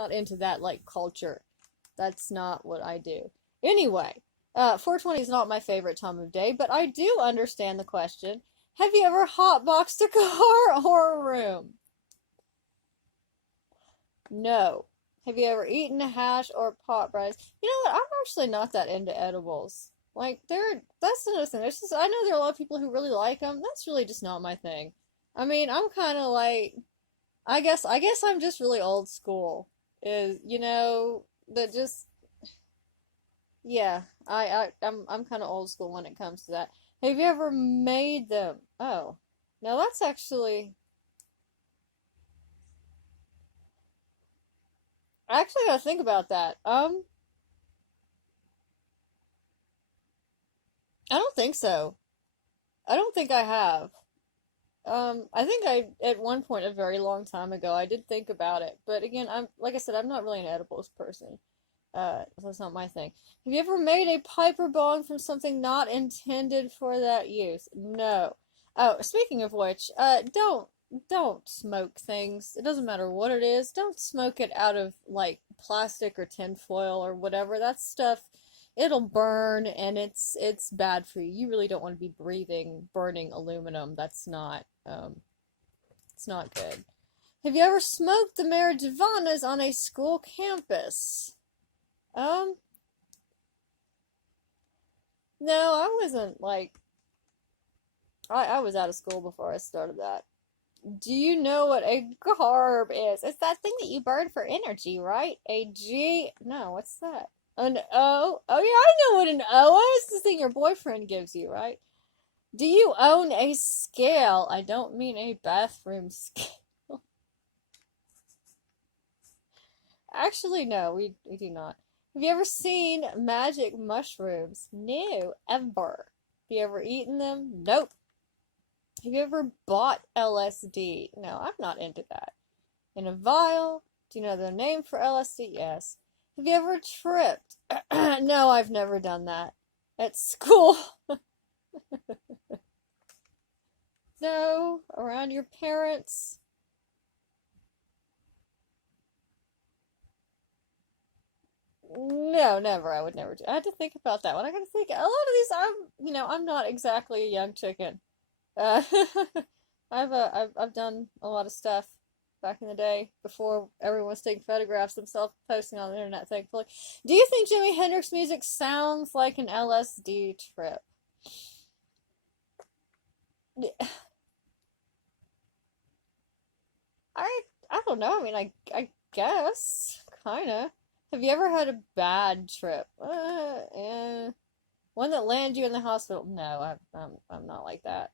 not into that, like, culture. That's not what I do. Anyway, 420 is not my favorite time of day, but I do understand the question. Have you ever hotboxed a car or a room? No. Have you ever eaten a hash or pot bread? You know what? I'm actually not that into edibles. Like, that's another thing. There's just, I know there are a lot of people who really like them. That's really just not my thing. I mean, I'm kind of like, I guess I'm just really old school. Is, that just, yeah, I'm kind of old school when it comes to that. Have you ever made them? Oh, no, that's I actually gotta think about that. I don't think so. I don't think I have. I think at one point a very long time ago, I did think about it, but again, like I said, I'm not really an edibles person. So that's not my thing. Have you ever made a pipe or bong from something not intended for that use? No. Oh, speaking of which, don't smoke things. It doesn't matter what it is. Don't smoke it out of like plastic or tin foil or whatever. That stuff, it'll burn and it's bad for you. You really don't want to be breathing burning aluminum. It's not good. Have you ever smoked the marijuanas on a school campus? Um, no, I wasn't like I was out of school before I started that. Do you know what a carb is? It's that thing that you burn for energy, right? A G, no, what's that? An O? Oh yeah, I know what an O is. The thing your boyfriend gives you, right? Do you own a scale? I don't mean a bathroom scale. Actually, no, we do not. Have you ever seen magic mushrooms? No, ever. Have you ever eaten them? Nope. Have you ever bought LSD? No, I'm not into that. In a vial? Do you know the name for LSD? Yes. Have you ever tripped? No, I've never done that. At school? No. Around your parents? No, never. I would never do. I had to think about that one. I gotta think. A lot of these, I'm not exactly a young chicken. Uh, I've done a lot of stuff back in the day before everyone was taking photographs themselves, posting on the internet, thankfully. Do you think Jimi Hendrix music sounds like an LSD trip? I I don't know. I mean, I guess kinda. Have you ever had a bad trip? One that landed you in the hospital? No, I'm not like that.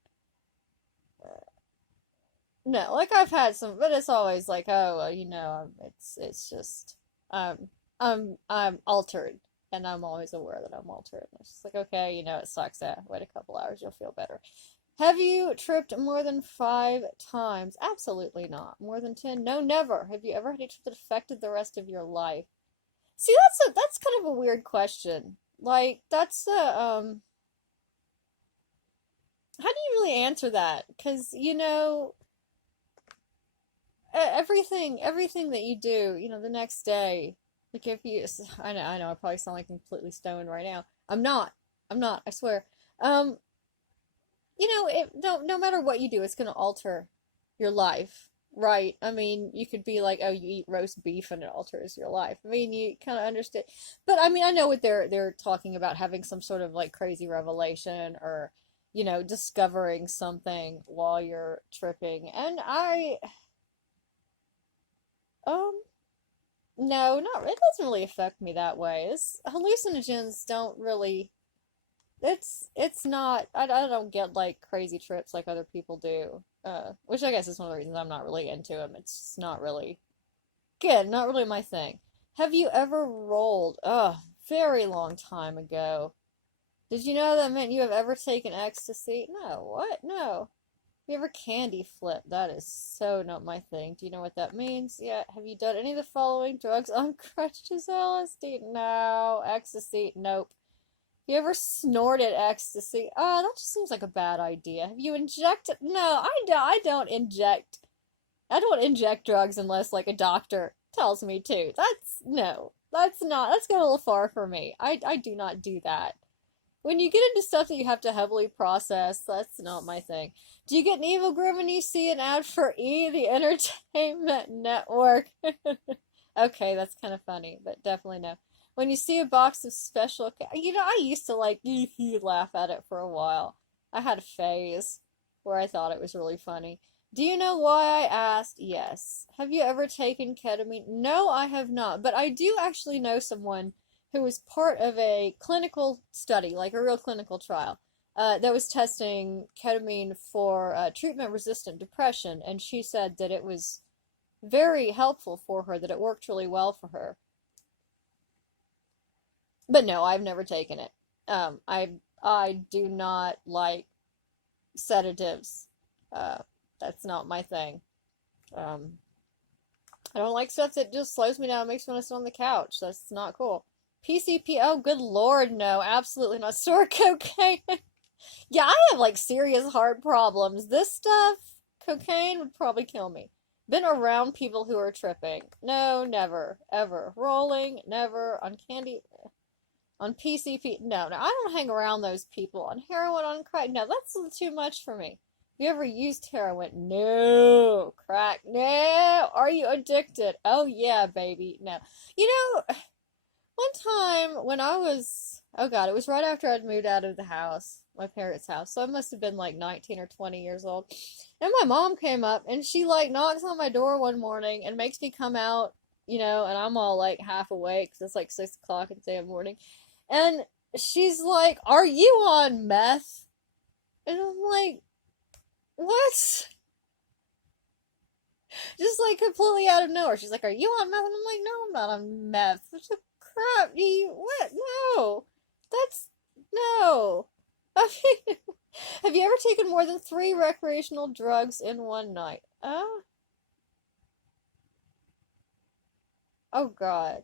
No, like I've had some, but it's always like, oh, well, it's just, I'm altered, and I'm always aware that I'm altered. And it's just like, okay, it sucks. Wait a couple hours, you'll feel better. Have you tripped more than 5 times? Absolutely not. More than 10? No, never. Have you ever had a trip that affected the rest of your life? See, that's kind of a weird question. Like, that's how do you really answer that? Because, everything that you do, the next day, like if you, I know, I probably sound like completely stoned right now. I'm not, I swear. Um, no matter what you do, it's gonna alter your life, right? I mean, you could be like, oh, you eat roast beef and it alters your life. I mean, you kind of understand, but I mean, I know what they're talking about having some sort of like crazy revelation or, discovering something while you're tripping, and um. No, not it doesn't really affect me that way. It's hallucinogens don't really it's not I don't get like crazy trips like other people do. Which I guess is one of the reasons I'm not really into them. It's just not really good, not really my thing. Have you ever rolled? Very long time ago. Did you know that meant you have ever taken ecstasy? No, what? No. You ever candy flip? That is so not my thing. Do you know what that means? Yeah. Have you done any of the following drugs uncrushed LSD? No. Ecstasy? Nope. You ever snorted ecstasy? Oh, that just seems like a bad idea. Have you injected? No, I don't inject. I don't inject drugs unless like a doctor tells me to. No, that's not, that's going a little far for me. I do not do that. When you get into stuff that you have to heavily process, that's not my thing. Do you get an evil grin when you see an ad for E, the Entertainment Network? Okay, that's kind of funny, but definitely no. When you see a box of special, I used to like laugh at it for a while. I had a phase where I thought it was really funny. Do you know why I asked? Yes. Have you ever taken ketamine? No, I have not, but I do actually know someone who was part of a clinical study, like a real clinical trial, that was testing ketamine for treatment-resistant depression, and she said that it was very helpful for her, that it worked really well for her. But no, I've never taken it. I do not like sedatives. Uh, that's not my thing. Um, I don't like stuff that just slows me down and makes me want to sit on the couch. That's not cool. PCP, oh good lord, no, absolutely not. Store cocaine. Yeah, I have like serious heart problems. This stuff, cocaine would probably kill me. Been around people who are tripping. No, never, ever. Rolling, never. On candy, on PCP, no, no. I don't hang around those people. On heroin, on crack, no, that's too much for me. You ever used heroin? No. Crack? No. Are you addicted? Oh yeah, baby. No. You know, one time when I was, oh God, it was right after I'd moved out of the house, my parents' house. So I must have been like 19 or 20 years old. And my mom came up and she like knocks on my door one morning and makes me come out, and I'm all like half awake because it's like 6 o'clock in the morning. And she's like, "Are you on meth?" And I'm like, "What?" Just like completely out of nowhere. She's like, "Are you on meth?" And I'm like, "No, I'm not on meth." What the crap? What? No. That's no. I mean, have you ever taken more than 3 recreational drugs in one night? Oh God.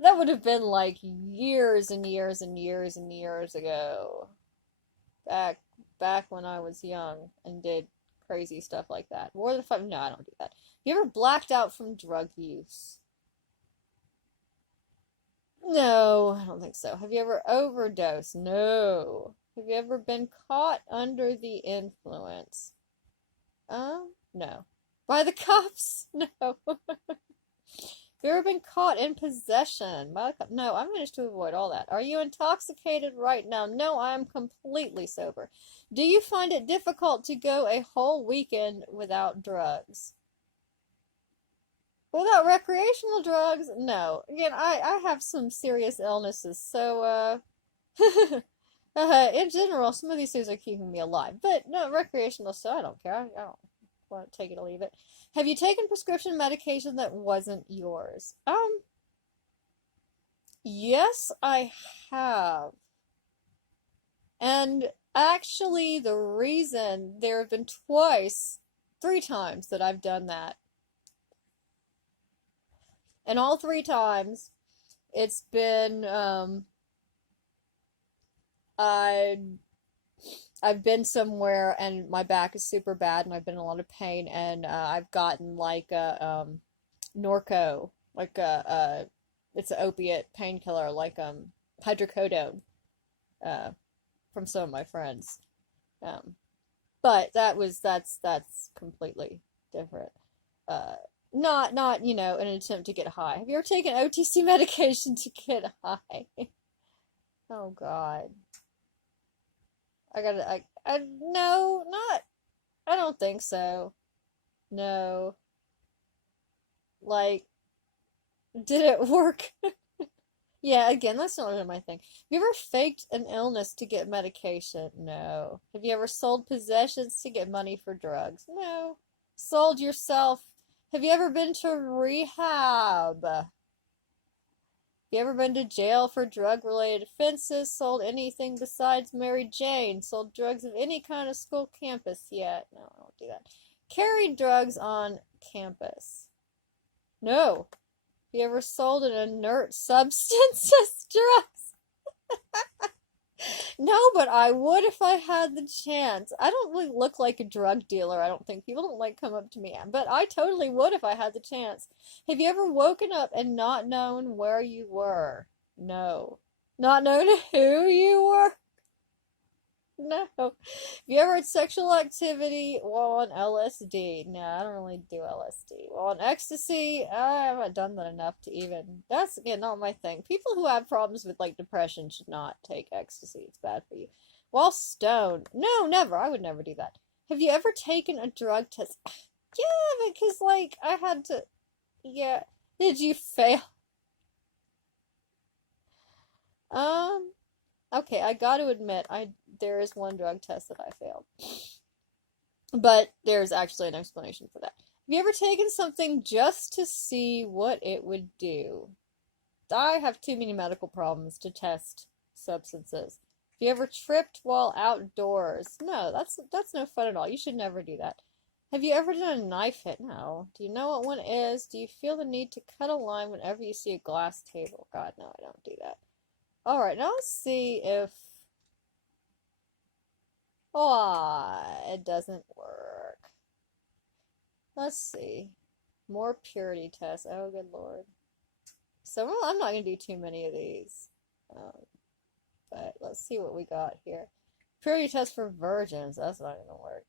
That would have been like years and years and years and years ago. Back back when I was young and did crazy stuff like that. More than 5? No, I don't do that. You ever blacked out from drug use? No, I don't think so. Have you ever overdosed? No. Have you ever been caught under the influence? No. By the cops? No. Have you ever been caught in possession? No, I managed to avoid all that. Are you intoxicated right now? No, I am completely sober. Do you find it difficult to go a whole weekend without drugs? Without recreational drugs? No. Again, I have some serious illnesses, so, in general, some of these things are keeping me alive. But no, recreational, so I don't care. I don't want to take it or leave it. Have you taken prescription medication that wasn't yours? Yes, I have. And actually, the reason there have been 3 times that I've done that. And all 3 times, it's been, I I've been somewhere and my back is super bad and I've been in a lot of pain and I've gotten like a Norco, like it's an opiate painkiller like hydrocodone uh from some of my friends. Um but that's completely different. Uh not an attempt to get high. Have you ever taken OTC medication to get high? Oh God. No, not, I don't think so. No. Like, did it work? Yeah, again, that's not really my thing. Have you ever faked an illness to get medication? No. Have you ever sold possessions to get money for drugs? No. Sold yourself? Have you ever been to rehab? You ever been to jail for drug-related offenses? Sold anything besides Mary Jane? Sold drugs of any kind of school campus yet? No, I don't do that. Carried drugs on campus? No. You ever sold an inert substance as drugs? No, but I would if I had the chance. I don't really look like a drug dealer, I don't think. People don't like come up to me, but I totally would if I had the chance. Have you ever woken up and not known where you were? No. Not known who you were? No. Have you ever had sexual activity while on LSD? No, I don't really do LSD. While on ecstasy, I haven't done that enough to even. That's again not my thing. People who have problems with like depression should not take ecstasy. It's bad for you. While stoned, no, never. I would never do that. Have you ever taken a drug test? Yeah, because like I had to. Yeah. Did you fail? Um. Okay, I got to admit, I there is one drug test that I failed. But there's actually an explanation for that. Have you ever taken something just to see what it would do? I have too many medical problems to test substances. Have you ever tripped while outdoors? No, that's no fun at all. You should never do that. Have you ever done a knife hit? No. Do you know what one is? Do you feel the need to cut a line whenever you see a glass table? God, no, I don't do that. All right, now let's see if oh, it doesn't work. Let's see. More purity tests. Oh, good lord. So well, I'm not going to do too many of these. Um, but let's see what we got here. Purity test for virgins. That's not going to work.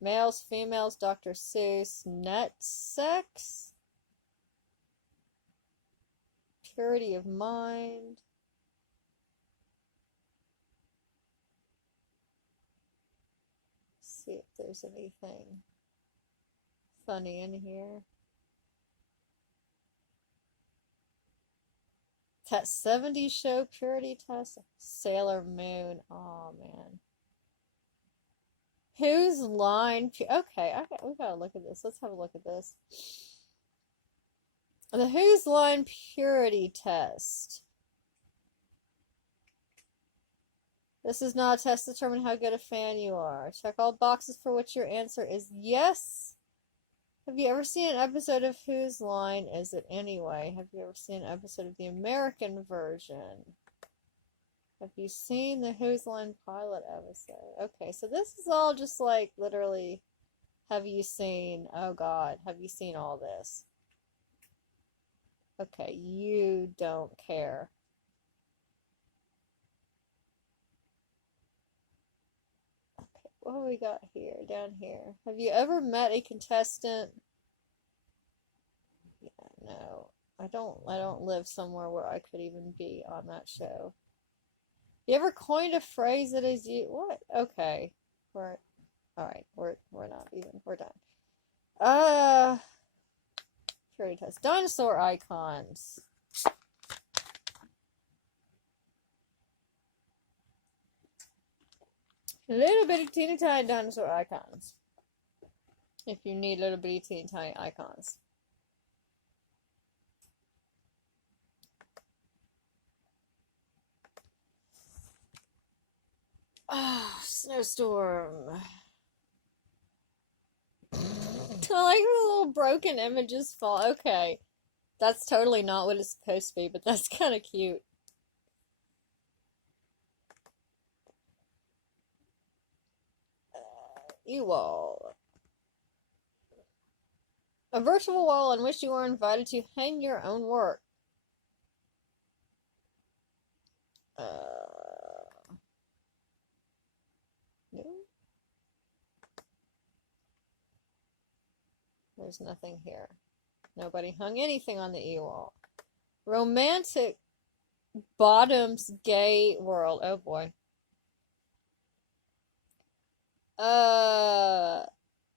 Males, females, Dr. Seuss. Net sex. Purity of mind. Let's see if there's anything funny in here. That 70s show purity test. Sailor Moon. Oh man. Whose line? Okay, we gotta look at this. Let's have a look at this. The Whose Line purity test. This is not a test to determine how good a fan you are. Check all boxes for which your answer is yes. Have you ever seen an episode of Whose Line Is It Anyway? Have you ever seen an episode of the American version? Have you seen the Whose Line pilot episode? Okay, so this is all just like literally, have you seen, oh god, have you seen all this? Okay, you don't care. Okay, what have we got here, down here? Have you ever met a contestant? Yeah, no. I don't live somewhere where I could even be on that show. You ever coined a phrase that is you what? Okay. We're alright, we're not even. We're done. Uh Purity test. Dinosaur icons. Little bitty teeny tiny dinosaur icons. If you need little bitty teeny tiny icons. Ah, oh, snowstorm. I like the little broken images fall. Okay. That's totally not what it's supposed to be, but that's kind of cute. Ewall. A virtual wall on which you are invited to hang your own work. No. There's nothing here. Nobody hung anything on the e-wall. Romantic bottoms gay world. Oh boy.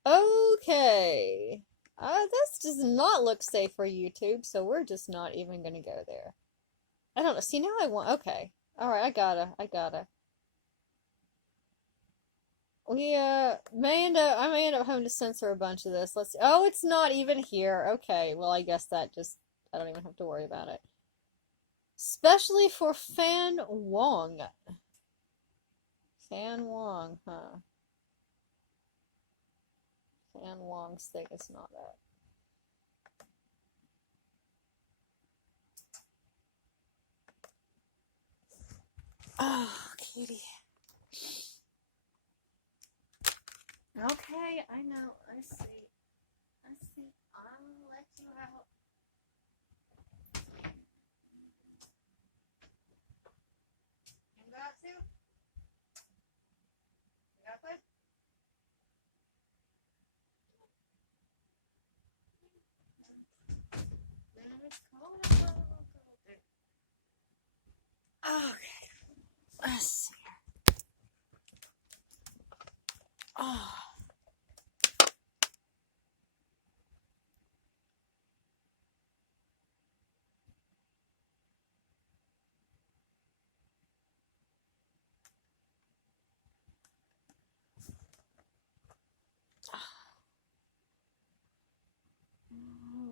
Okay. This does not look safe for YouTube, so we're just not even gonna go there. I don't know. See, now I want. Okay. Alright, I gotta. I may end up having to censor a bunch of this. Let's see. Oh, it's not even here. Okay, well, I guess that just, I don't even have to worry about it. Especially for Fan Wong. Fan Wong, huh? Fan Wong's thing is not that. Oh, okay. kitty. Okay, I know. I see. I see. I'll let you out. You got to? You got to? It's cold. Okay. Let's see. Oh.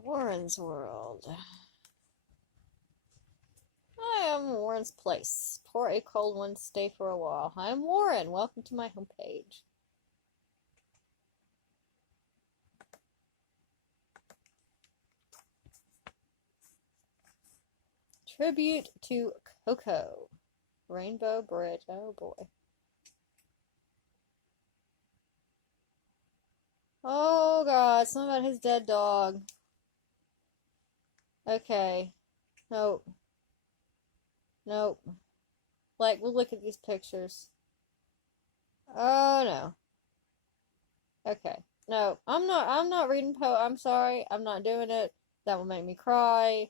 Warren's World. Hi, I'm Warren's Place. Pour a cold one, stay for a while. Hi, I'm Warren. Welcome to my homepage. Tribute to Coco. Rainbow Bridge. Oh boy. Oh god, something about his dead dog. Okay. Nope. Nope. Like, we'll look at these pictures. Oh no. Okay. No, I'm not reading I'm sorry. I'm not doing it. That will make me cry.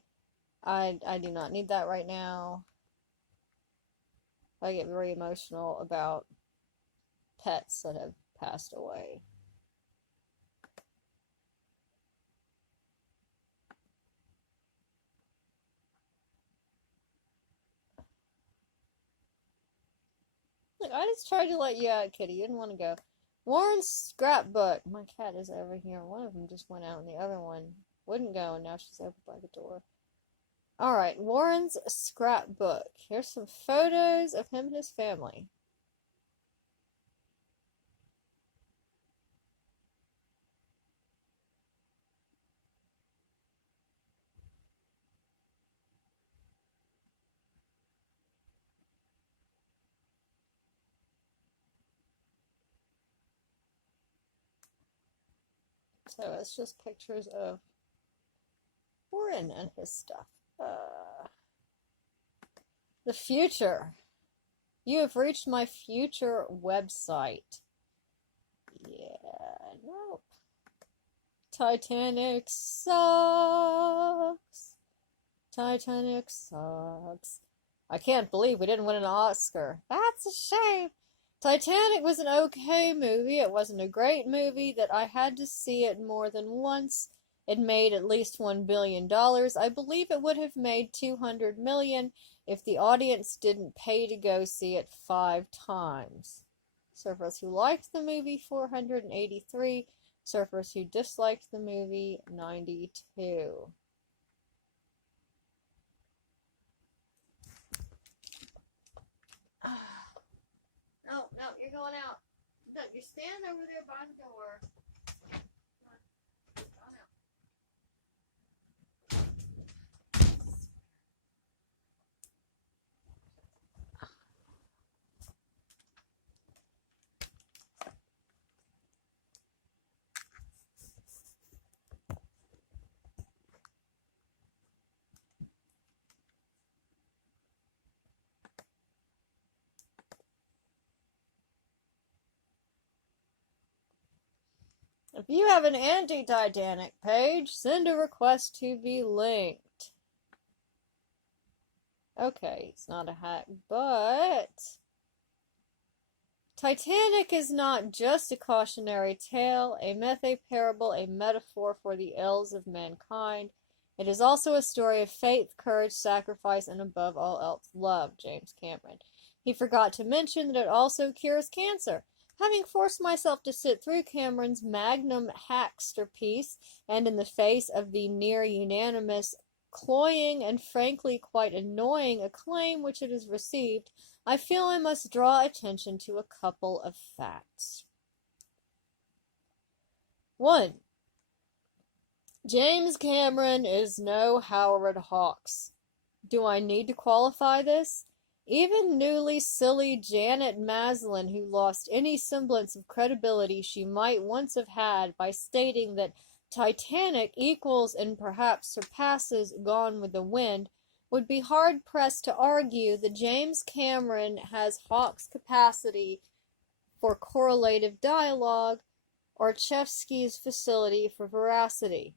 I do not need that right now. I get very emotional about pets that have passed away. Look, I just tried to let you out, kitty. You didn't want to go. Warren's scrapbook. My cat is over here. One of them just went out and the other one wouldn't go, and now she's over by the door. Alright, Warren's scrapbook. Here's some photos of him and his family. So it's just pictures of Warren and his stuff. The future. You have reached my future website. Yeah, nope. Titanic sucks. Titanic sucks. I can't believe we didn't win an Oscar. That's a shame. Titanic was an okay movie. It wasn't a great movie that I had to see it more than once. It made at least $1 billion. I believe it would have made $200 million if the audience didn't pay to go see it 5 times. Surfers who liked the movie, 483. Surfers who disliked the movie, 92. No, you're going out. Look, you're standing over there by the door. If you have an anti-Titanic page, send a request to be linked. Okay, it's not a hack, but Titanic is not just a cautionary tale, a myth, a parable, a metaphor for the ills of mankind. It is also a story of faith, courage, sacrifice, and above all else, love, James Cameron. He forgot to mention that it also cures cancer. Having forced myself to sit through Cameron's magnum hacksterpiece, and in the face of the near-unanimous, cloying, and frankly quite annoying acclaim which it has received, I feel I must draw attention to a couple of facts. 1. James Cameron is no Howard Hawks. Do I need to qualify this? Even newly silly Janet Maslin, who lost any semblance of credibility she might once have had by stating that Titanic equals and perhaps surpasses Gone with the Wind, would be hard-pressed to argue that James Cameron has Hawke's capacity for correlative dialogue or Chevsky's facility for veracity.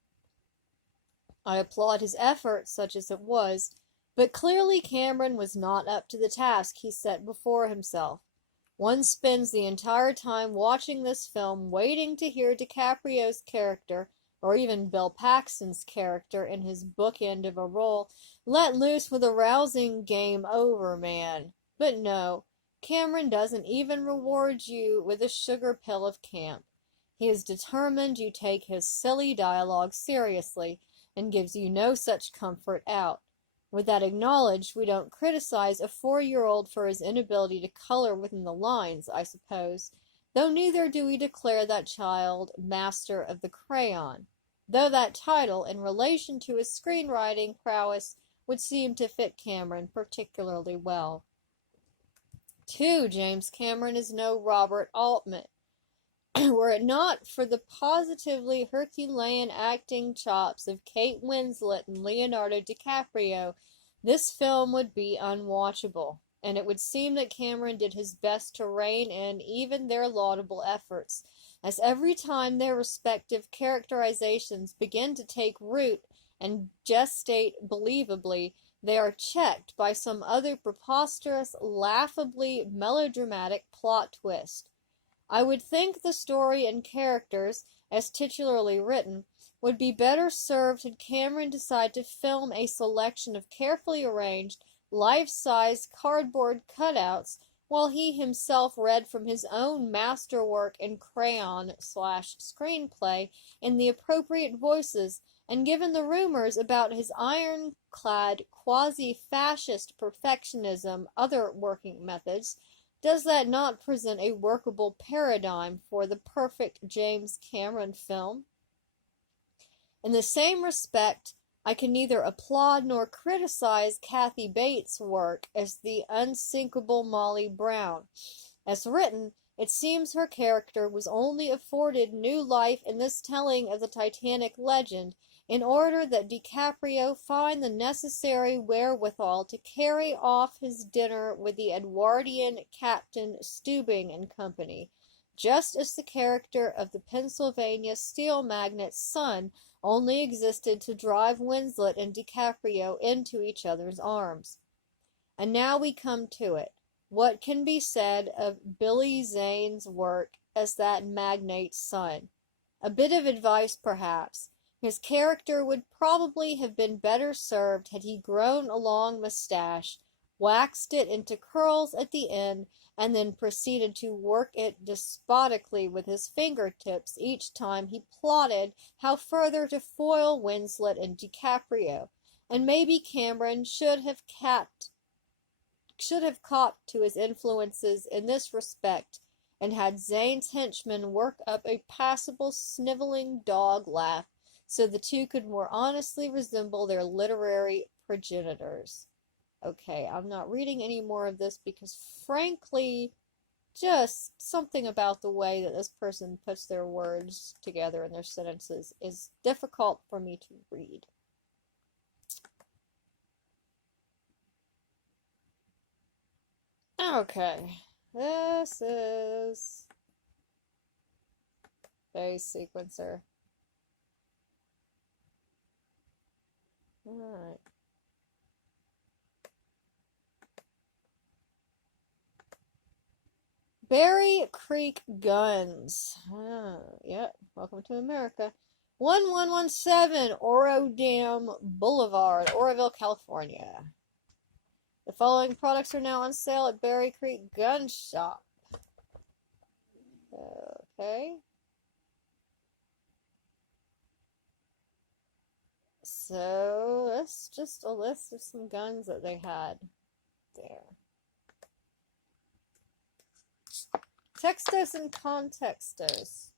I applaud his effort, such as it was, but clearly Cameron was not up to the task he set before himself. One spends the entire time watching this film waiting to hear DiCaprio's character, or even Bill Paxton's character in his bookend of a role, let loose with a rousing game over, man. But no, Cameron doesn't even reward you with a sugar pill of camp. He is determined you take his silly dialogue seriously, and gives you no such comfort out. With that acknowledged, we don't criticize a 4-year-old for his inability to color within the lines, I suppose, though neither do we declare that child master of the crayon, though that title, in relation to his screenwriting prowess, would seem to fit Cameron particularly well. 2. James Cameron is no Robert Altman. Were it not for the positively Herculean acting chops of Kate Winslet and Leonardo DiCaprio, this film would be unwatchable, and it would seem that Cameron did his best to rein in even their laudable efforts, as every time their respective characterizations begin to take root and gestate believably, they are checked by some other preposterous, laughably melodramatic plot twist. I would think the story and characters, as titularly written, would be better served had Cameron decided to film a selection of carefully arranged, life-size cardboard cutouts while he himself read from his own masterwork in crayon/screenplay in the appropriate voices, and given the rumors about his ironclad quasi-fascist perfectionism other working methods. Does that not present a workable paradigm for the perfect James Cameron film? In the same respect, I can neither applaud nor criticize Kathy Bates' work as the unsinkable Molly Brown. As written, it seems her character was only afforded new life in this telling of the Titanic legend in order that DiCaprio find the necessary wherewithal to carry off his dinner with the Edwardian Captain Stubing and Company, just as the character of the Pennsylvania steel magnate's son only existed to drive Winslet and DiCaprio into each other's arms. And now we come to it. What can be said of Billy Zane's work as that magnate's son? A bit of advice, perhaps. His character would probably have been better served had he grown a long mustache, waxed it into curls at the end, and then proceeded to work it despotically with his fingertips each time he plotted how further to foil Winslet and DiCaprio. And maybe Cameron should have copped to his influences in this respect, and had Zane's henchmen work up a passable sniveling dog laugh, so the two could more honestly resemble their literary progenitors. Okay, I'm not reading any more of this because, frankly, just something about the way that this person puts their words together in their sentences is difficult for me to read. Okay, this is phase sequencer. Alright. Berry Creek Guns. Yeah, welcome to America. 1117 Oro Dam Boulevard, Oroville, California. The following products are now on sale at Berry Creek Gun Shop. Okay. So, that's just a list of some guns that they had there. Textos and contextos.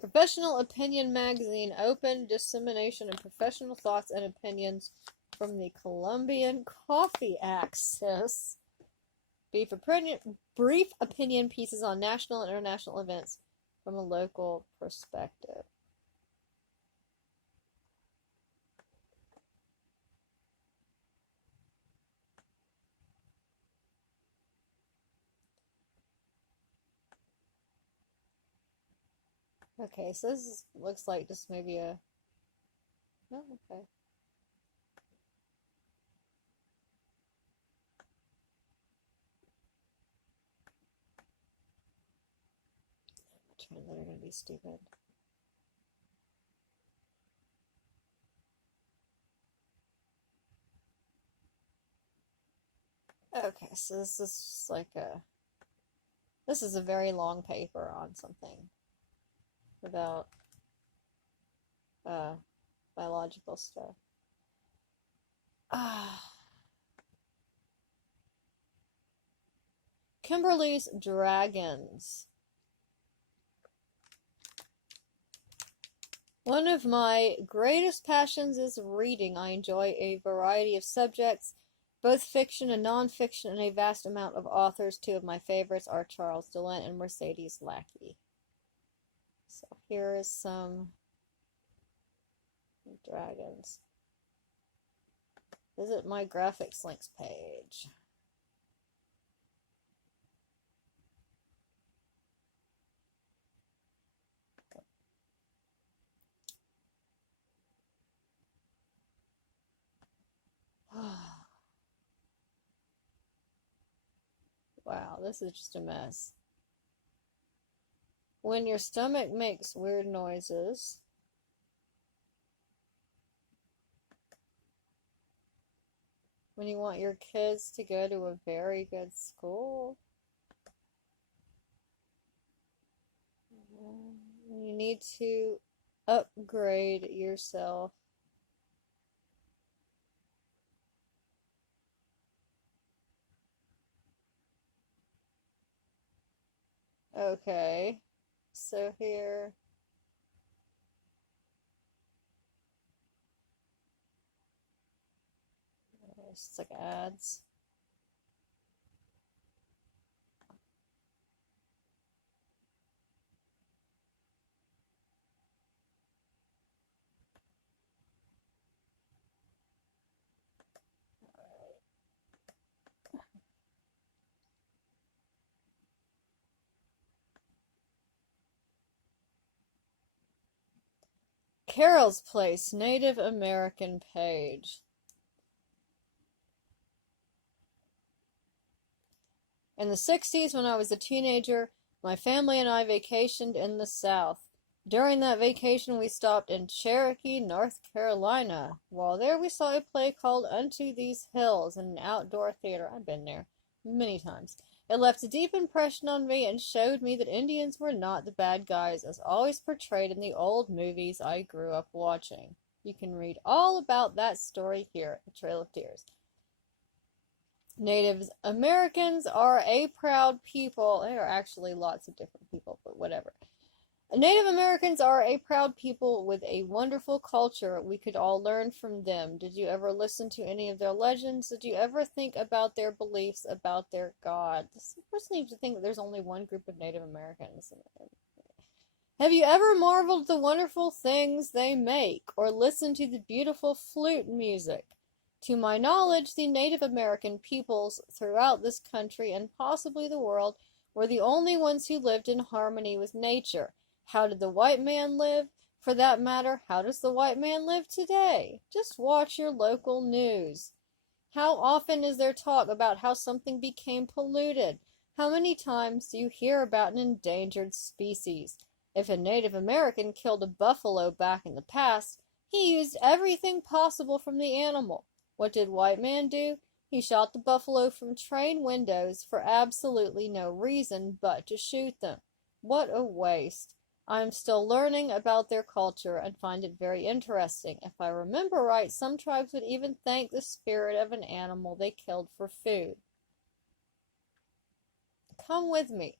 Professional Opinion Magazine, open dissemination of professional thoughts and opinions from the Colombian Coffee Axis. Brief opinion pieces on national and international events from a local perspective. Okay, so looks like just maybe a... No, okay. They're gonna be stupid. Okay, so this is like a... This is a very long paper on something about biological stuff. Kimberly's Dragons. One of my greatest passions is reading. I enjoy a variety of subjects, both fiction and non-fiction, and a vast amount of authors. Two of my favorites are Charles Dellent and Mercedes Lackey. So here is some dragons. Visit my graphics links page. Wow, this is just a mess. When your stomach makes weird noises. When you want your kids to go to a very good school. You need to upgrade yourself. Okay, so here... It's like ads. Carol's Place, Native American page. In the 60s, when I was a teenager, my family and I vacationed in the South. During that vacation, we stopped in Cherokee, North Carolina. While there, we saw a play called Unto These Hills in an outdoor theater. I've been there many times. It left a deep impression on me and showed me that Indians were not the bad guys as always portrayed in the old movies I grew up watching. You can read all about that story here at Trail of Tears. Native Americans are a proud people. There are actually lots of different people, but whatever. Native Americans are a proud people with a wonderful culture. We could all learn from them. Did you ever listen to any of their legends? Did you ever think about their beliefs about their God? This person seems to think that there's only one group of Native Americans. Have you ever marveled at the wonderful things they make, or listened to the beautiful flute music? To my knowledge, the Native American peoples throughout this country and possibly the world were the only ones who lived in harmony with nature. How did the white man live? For that matter, how does the white man live today? Just watch your local news. How often is there talk about how something became polluted? How many times do you hear about an endangered species? If a Native American killed a buffalo back in the past, he used everything possible from the animal. What did white man do? He shot the buffalo from train windows for absolutely no reason but to shoot them. What a waste. I am still learning about their culture and find it very interesting. If I remember right, some tribes would even thank the spirit of an animal they killed for food. Come with me.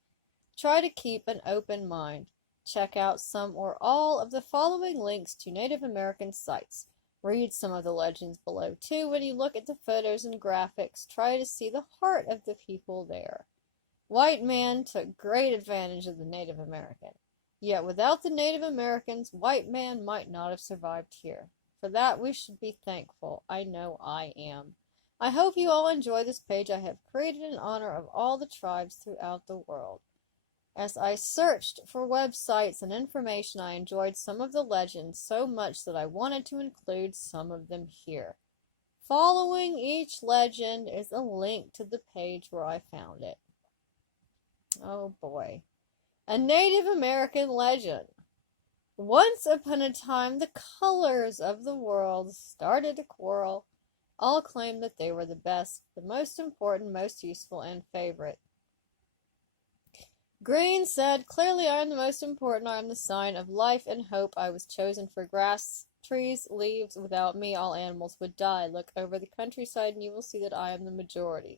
Try to keep an open mind. check out some or all of the following links to Native American sites. Read some of the legends below too. When you look at the photos and graphics, try to see the heart of the people there. White man took great advantage of the Native American. Yet without the Native Americans, white man might not have survived here. For that we should be thankful. I know I am. I hope you all enjoy this page I have created in honor of all the tribes throughout the world. As I searched for websites and information, I enjoyed some of the legends so much that I wanted to include some of them here. Following each legend is a link to the page where I found it. Oh boy. A Native American legend. Once upon a time, the colors of the world started to quarrel. All claimed that they were the best, the most important, most useful, and favorite. Green said, "Clearly I am the most important. I am the sign of life and hope. I was chosen for grass, trees, leaves. Without me, all animals would die. Look over the countryside and you will see that I am the majority."